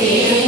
Amen.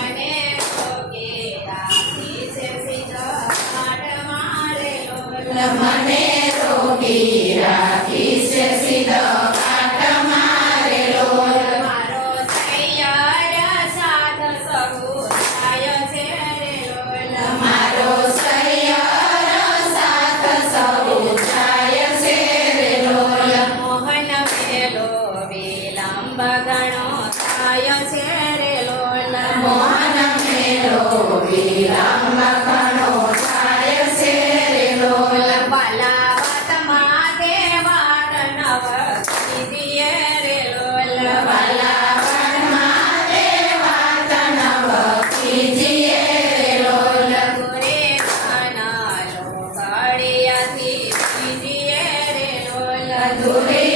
વિલંબ ઘણો થાય છે રે છે રે લોલ. પલાવત માતે વાટ નવ કીધીએ રે લોલ. પલાવત માતે વાટ નવ કીધીએ લો કાળિયાથી કીધીએ રે લોલ.